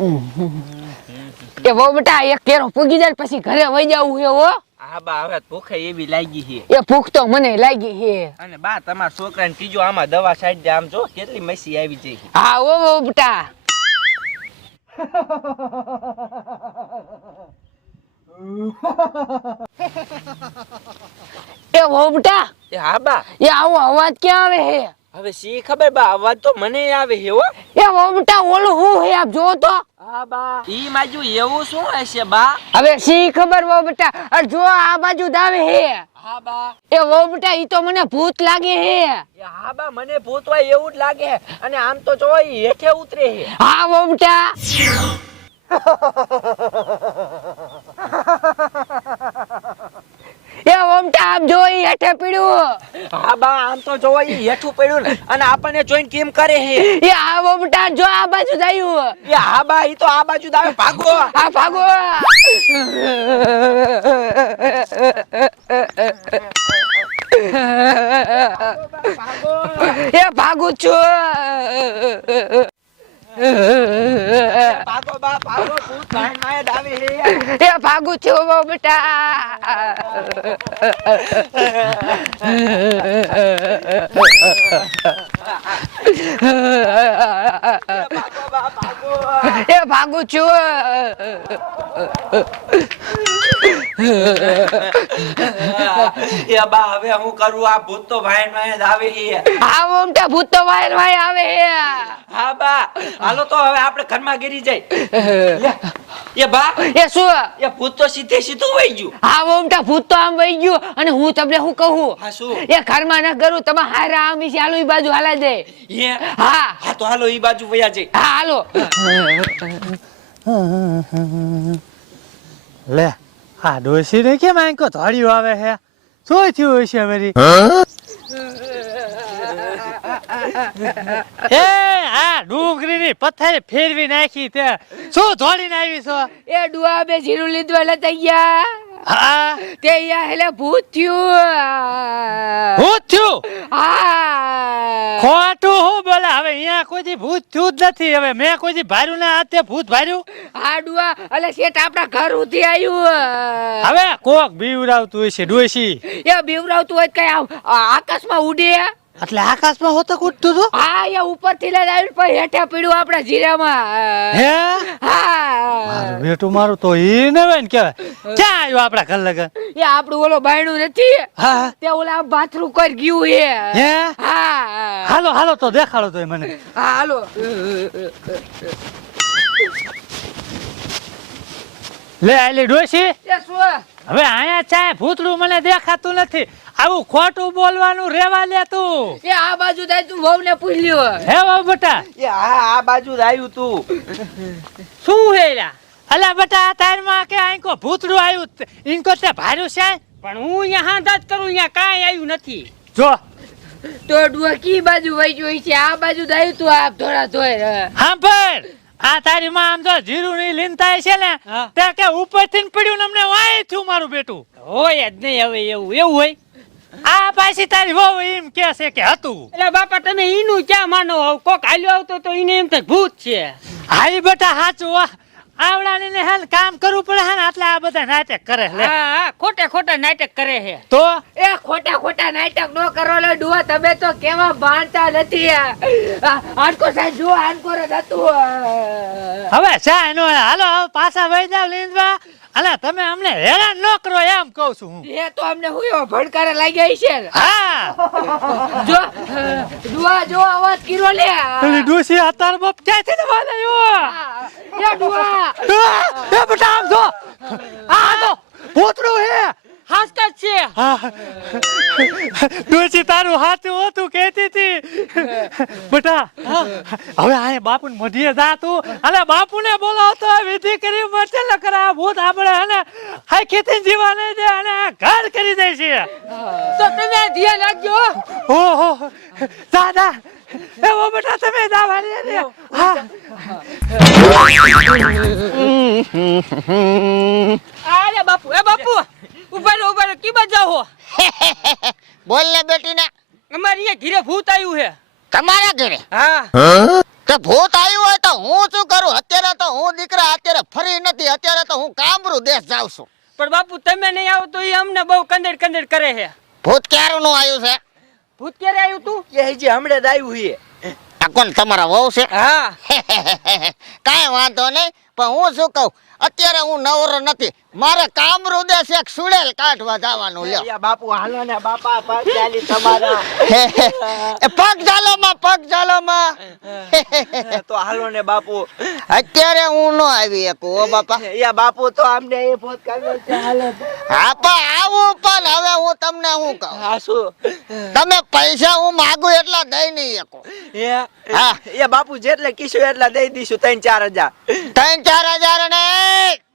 એ વો બેટા એક કેરો પૂગી જાય પછી ઘરે વઈ જાવું હે હો. હા બા હવે ભૂખ એવી લાગી છે. એ ભૂખ તો મને લાગી હે. અને બા તમારા છોકરાને કીજો આમાં દવા સાઈડ દે, આમ જો કેટલી મસી આવી જાય. હા વો બેટા. એ વો બેટા એ હા બા. એ આવો અવાજ ક્યાં આવે હે? હવે સી ખબર બા, અવાજ તો મને આવે છે હો. એ વો બેટા ઓલું હું હે આપ જો તો. હા બા ઈ બાજુ એવું શું હશે બા? હવે સી ખબર વો બેટા, અરે જો આ બાજુ દાવે હે. હા બા. એ વો બેટા ઈ તો મને ભૂત લાગે હે. એ હા બા મને ભૂતવા એવું જ લાગે. અને આમ તો જો ઈ હેઠે ઉતરે છે. હા વો બેટા. એ ઓમટા આમ જો ઈ હેઠે પડ્યું. હા બા આમ તો જો ઈ હેઠું પડ્યું ને, અને આપણને જોઈને કેમ કરે છે. એ આ ઓમટા જો આ બાજુ જાયું. એ હા બા ઈ તો આ બાજુ દાવે, ભાગો. આ ભાગો. એ ભાગું છું. ભાગો બા ભાગો, ભૂત ભાઈ માયા દાવે છે. એ ભાગું છું વો બેટા. ભાગો બા ભાગો. એ ભાગું છું. એ બા હવે હું કરું, આ ભૂત તો ભાઈ માયા દાવે છે. આ ઓમટા ભૂત તો વાયર વાય આવે હે. હા બા હાલો તો હવે આપણે ઘરમાં ગીરી જાય. એ બા એ શું? એ ભૂત તો સીધે સીધું વહી ગયું. આ ઓમટા ભૂત તો આમ વહી ગયું. અને હું તમને શું કહું? હા શું? એ ઘરમાં ન કરું તમે હારા આમ વિશે હાલો ઈ બાજુ હાલા દે. એ હા હા તો હાલો ઈ બાજુ વયા જાય. હા હાલો. લે આ ડોસી ને કેમ આંકો ધોળિયું આવે હે? શું થયું હશે વળી? એ આ ડુંગળીની પથ્થર ફેરવી નાખી તે શું ધોળીને આવી છો? એ ડુઆ બે જીરું લીધવા લેતા ગયા. હા તે યા હેલે ભૂત થયું. ભૂત થયું? હા ખોટું હું બોલે? હવે અહીંયા કોઈ ભૂત થયું જ નથી. હવે મેં કોઈ ભાર્યું ના હાથે ભૂત ભાર્યું? આ ડુઆ અલે શેઠ આપણા ઘર ઉધી આવ્યું. હવે કોક બીવરાવતું હશે ડોસી. એ બીવરાવતું હોય કઈ આકાશમાં ઉડે. એટલે આકાશમાં હોતો ઉડતું હતું? હા એ ઉપરથી લઈને આવ્યું પણ હેઠે પડ્યું આપણા જીરામાં. હે હા મારું બેટું મારું તો ઈ ને હોય ને કેવાય. ક્યાં આવ્યો આપડા ઘર લગન? એ આપણું ઓલો બાયણું નથી હા તે ઓલા બાથરૂમ કરી ગયું હે. હે હા હાલો હાલો તો દેખાડો તો મને. હા હાલો. લે આલી ડોસી એ શું? હવે આયા ચાય ભૂતડું મને દેખાતું નથી. આવું ખોટું બોલવાનું રેવા લે તું. એ આ બાજુ જાય તું વહુ ને પૂછ લ્યો. હે બાબુ બેટા એ હા આ બાજુ જ આવ્યું તું. શું હેલા? અલા બેટા આ તારમાં કે આંકો ભૂતડું આવ્યું ઇનકો તે ભાર્યું છે પણ હું અહીંયા હાંધા જ કરું, અહીંયા કાંઈ આવ્યું નથી. જો તો ડુઆ કી બાજુ વહી ગઈ છે? આ બાજુ જાય તું આપ થોડા ધોય. સાંભળ આ તારી માં આમ જો જીરું ની લીનતા છે ને હા. તે કે ઉપરથી ને પડ્યું ને અમને વાય થયું મારું બેટું. હોય જ નહીં હવે એવું હોય. આ પાછી તારી વહુ એમ કે છે કે હતું. એટલે બાપા તમે ઈનું ક્યાં માનો હોવ? કોક હાલ્યો આવતો તો ઈને એમ થાય ભૂત છે. હાઈ બેટા હાચું આવડાને ને હેલ કામ કરવું પડે હે ને એટલે આ બધા નાટક કરે લે. હા ખોટા નાટક કરે છે. તો એ ખોટા નાટક નો કરો લે ડુઆ. તમે તો કેવા ભાણતા નથી. આનકો સાહેબ જો આનકો રે હતું. હવે ચા એનો હાલો હવે પાછા વઈ જાવ લીંદવા. અલા તમે અમને હેરાન ન કરો એમ કહું છું હું. એ તો અમને હું એવો ભડકારે લાગ્યા છે. હા જો ડુઆ જો અવાજ કર્યો લે. પેલી ડોસી અતાર બાપ ક્યાંથી ને વાલાયો? એ ડુઆ એ બેટા આમ જો આ તો ભૂતડું હે. હાસકા જ છે. ડોસી તારું હાથું હોતું કહેતી હતી બેટા. હવે આ બાપુને મઢીએ જા તું. અલે બાપુને બોલાવતો વિધિ કરી મરતે ન કરા. ભૂત આપણે હે ને હાઈ ખેતી જીવા નહીં દે અને ઘર કરી દે છે. તો તમે ધ્યાન રાખજો. ઓહો દાદા એવો બેટા તમે દાવાની રે. હા અરે બાપુ ઉભા રહો કી બાજુ હો? બોલ ને બેટી ને. અમારે અહીંયા ઘીરે ભૂત આવ્યું છે. તમારા ઘરે હા તો ભૂત આવ્યું હોય તો હું શું કરું? અત્યારે તો હું હું દીકરા અત્યારે ફરી નથી, અત્યારે તો હું કામરૂ દેશ જાઉં છું. પણ બાપુ તમે નહીં આવો તો એ અમને બહુ કંદડ કરે છે. ભૂત ક્યારું નું આવ્યું છે? ભૂત ક્યારે આવ્યું તું? એ જે હમણાં જ આવ્યું છે. આ કોણ તમારા વહુ છે? હા કાંઈ વાંધો નહીં, પણ હું શું કહું, અત્યારે હું નવરો નથી, મારે કામરૂ દેશ એક સુડેલ કાઢવા જવાનું. લ્યો યા બાપુ હાલો ને બાપા પગ ચાલી તમારા. એ પગ ઝાલોમાં તો હાલો ને બાપુ. અત્યારે હું ન આવી શકું હો બાપા. યા બાપુ તો અમને એ ફોન કર્યો છે. હાલો હા પણ આવું, પણ હવે હું તમને શું કહું, હા શું તમે પૈસા હું માગું એટલા દઈ નહીં શકો. હા. એ બાપુ જેટલે કીશું એટલા દઈ દઈશું 3-4 હજાર. 3-4 હજાર ને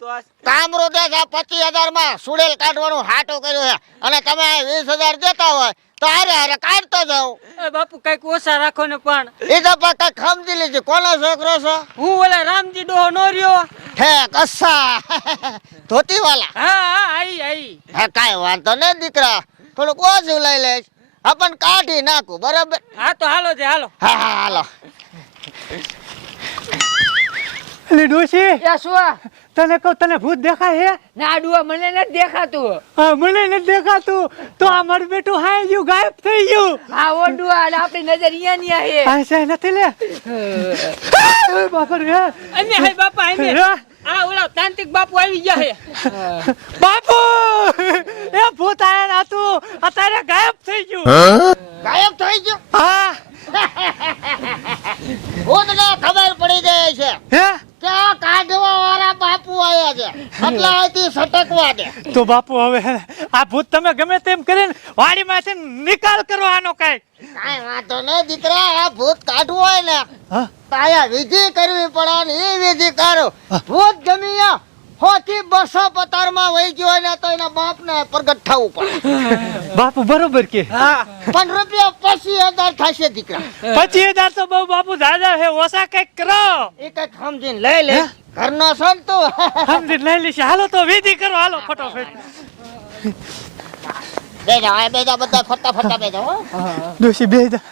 તો કામરૂ દેશ 25,000 માં સુડેલ કાઢવાનું હાટું કર્યું છે, અને તમે 20,000 દેતા હોય તો હારે કાઢતો જાઉં. એ બાપુ કઈક ઓછા રાખો ને. પણ એ તો કઈક સમજી લીધી. કોનો છોકરો છો? હું ઓલા રામજી ડોહો નો રહ્યો. હે કસ્સા ધોતી વાલા? હા આઈ. હા કાંઈ વાંધો નહીં દીકરા, થોડુંક ઓછું લઈ લઈશ, આપણ કાઢી નાખું. બરાબર? હા તો હાલો છે હાલો. હા હાલો. એટલે ડોશી એ શું તને કહું, તને ભૂત દેખાય હે? ના ડુઆ મને નથી દેખાતું. હા, મને નથી દેખાતું. તો આ મારું બેટું હાઈ ગયું, ગાયબ થઈ ગયું. હા ઓ ડુઆ, અને આપણી નજર અહીંયા હે. આ છે નથી લે. એ બાપા રે. અમે હે બાપા અમે. હા. આ ઓલા તાંત્રિક બાપુ આવી ગયા છે. બાપુ એ ભૂત આયા હતું, અત્યારે ગાયબ થઈ ગયું. ગાયબ થઈ ગયો? હા. ભૂતને ખબર પડી જાય છે હે? કે આ કાઢવા વાળા બાપુ આયા છે, એટલે અહીંથી સટકવા દે. તો બાપુ હવે આ ભૂત તમે ગમે તેમ કરીને વાડીમાંથી નિકાલ કરો આનો કાંઈક. કાંઈ વાંધો નહીં દીકરા, આ ભૂત કાઢવું હોય ને હા? તો આયા વિધિ કરવી પડે, ને એ વિધિ કરો. ભૂત ગમી 100-200 પતારમાં વહી ગયો હોય ને તો એના બાપને પ્રગટ થવું પડે. બાપુ બરોબર કે. હા પણ રૂપિયા 25,000 થશે દીકરા. 25,000 તો બહુ બાપુ દાદા છે, ઓછા કઈક કરો. એ કઈક સમજીને લઈ લે. ઘરનો સંતો. સમજી લઈ લેશે. હાલો તો વિધિ કરો, હાલો ફટાફટ. બેજા બધા ફરતા બેજા હો. ડોશી બે જા.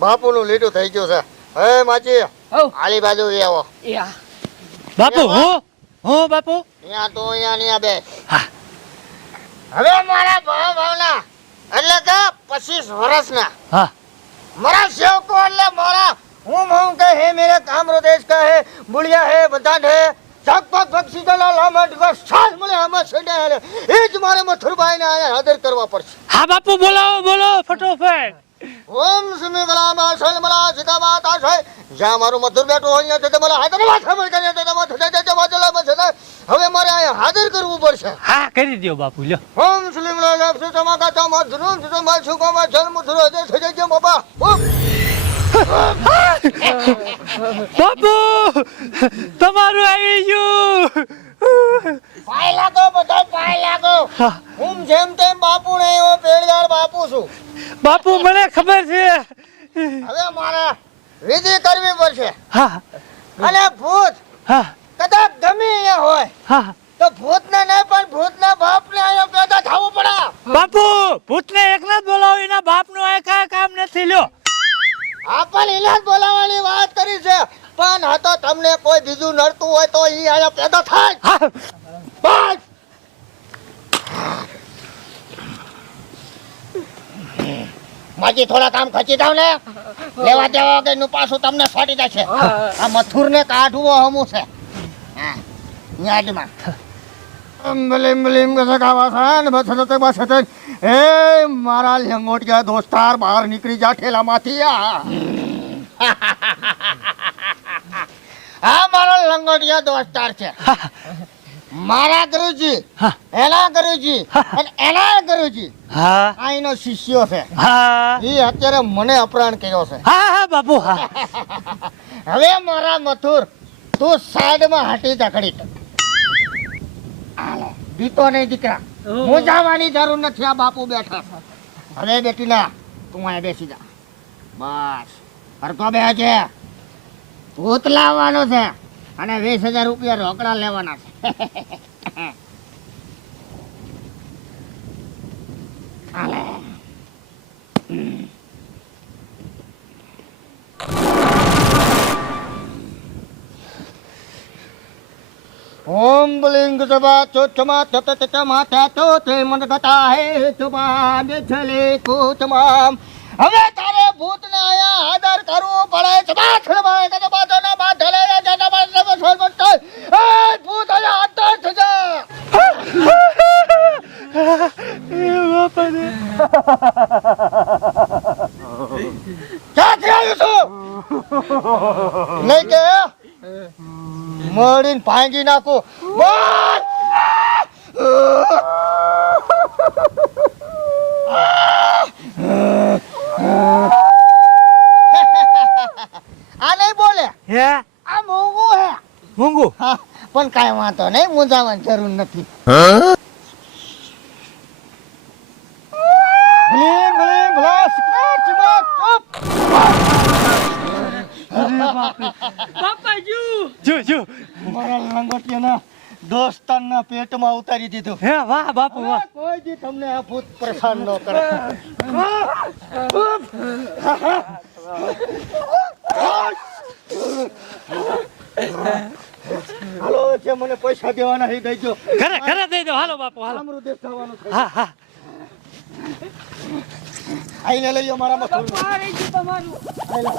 બાપુ નું લીટું થઈ ગયું છે. હે માચી, હઉ. આલી બાજુ આવો. યા. બાપુ હું બાપુ. અહીંયા તો અહીંયા બે. હા. હવે મારા ભાવના એટલે કે 25 વર્ષના હા. મારા સેવકો, એટલે મારા હું કહે હે મેરે કામરૂ દેશ का है, बुढ़िया है, बदान है, झकपक भक्सी दला लामट को साथ મળે આમાં છેડે હાલે. એ જ મારે મથુરભાઈ ને આયા હાજર કરવા પડશે. હા બાપુ બોલો ફટાફટ. ઓમ સમી ગલા માં સલ મલા સિકા માતા છે. જ્યાં મારું મથુર બેઠું હોય ત્યાં મને હાજર માથા મળ કરીને તે મથુર હવે મારે આયા હાજર કરવું પડશે. હા કરી દો બાપુ લ્યો. ઓમ સલીમ લા લાફ તમાકા તમા ધુનું ધુનું માં સુકો માં જન્મ ધુરો દે થઈ જાય બાબા. બાપુ તમારું આવી ગયું. પાય લાગો બધા પાય લાગો. હા. હું જેમ તેમ બાપુ ને એવો પેડદાર બાપુ છું. બાપુ મને ખબર છે. હવે મારે વિધિ કરવી પડશે. હા અને ભૂત હા કદાચ ગમે અહીંયા હોય હા. તો ભૂતને નહીં પણ ભૂતના બાપને અહીંયા પેદા થવું પડે. બાપુ ભૂતને એકલા જ બોલાવો, એના બાપનું આ કાંઈ કામ નથી લ્યો. આપણ એને જ બોલાવવાની વાત કરી છે, પણ આ તો તમને કોઈ બીજું નડતું હોય તો ઈ અહીંયા પેદા થાય. હા. બસ. માજી થોડા કામ ખચી જાવ ને, લેવા દેવા વગરનું પાછું તમને ફાટી જશે. આ મથુરને કાઢવો હમું છે. હા યાદમાં એ મારા લેંગોટિયા દોસ્તાર બહાર નીકળી જા ઠેલામાંથી. હા મારો લંગોટિયા દોસ્તાર છે. મારા ગુરુજી, એના ગુરુજી અને એના ગુરુજી હા આ એનો શિષ્યો છે. હા એ અત્યારે મને અપહરણ કર્યો છે. હા બાપુ હા. હવે મારા મથુર તું સાઈડમાં હટી તકડી દીતો નહીં દીકરા, હું જવાની જરૂર નથી. આ બાપુ બેઠા છે. હવે બેટી ના તું અહીંયા બેસી જા. બસ હરકો બે છે. ભૂત લાવવાનો છે અને 20,000 રૂપિયા રોકડા લેવાના છે. હાલે. ओम बलिंग सभा चोचमा चतचमा चाचो ते मन गता है चुमा बिछले कुचमाम હવે તારે ભૂતને આયા આદર કરવું પડે ચબા છડવા કે બાજોના બાધલે જના બાજને સોલ બનતો એ ભૂત આયા આદર થજા એ બાપા રે ક્યાંથી આવ્યો છો નહીં કે મરીને ભાંગી નાખો બોલ આ નહીં બોલે હે આ મોંઘું હે મૂંગુ હા, પણ કાંઈ વાંધો નહીં મૂંઝાવાની જરૂર નથી ભલીમ, ભલીમ, ભલા, સ્ક્રેચ, ચૂપ. બાપા જો જો મારા લંગોટિયાના દોસ્તારના પેટમાં ઉતારી દીધું હે વાહ બાપુ વાહ કોઈ દી તમને આ ભૂત પરેશાન ન કરે હાલો છે મને પૈસા દેવાના છે દઈજો ઘરે ઘરે દઈ દો હાલો બાપુ હાલો આમરું દેખાવાનું છે હા હા આઈને લઈ લો મારામાં થોડું. બાપા રહી ગયું તમારું આઈ લો.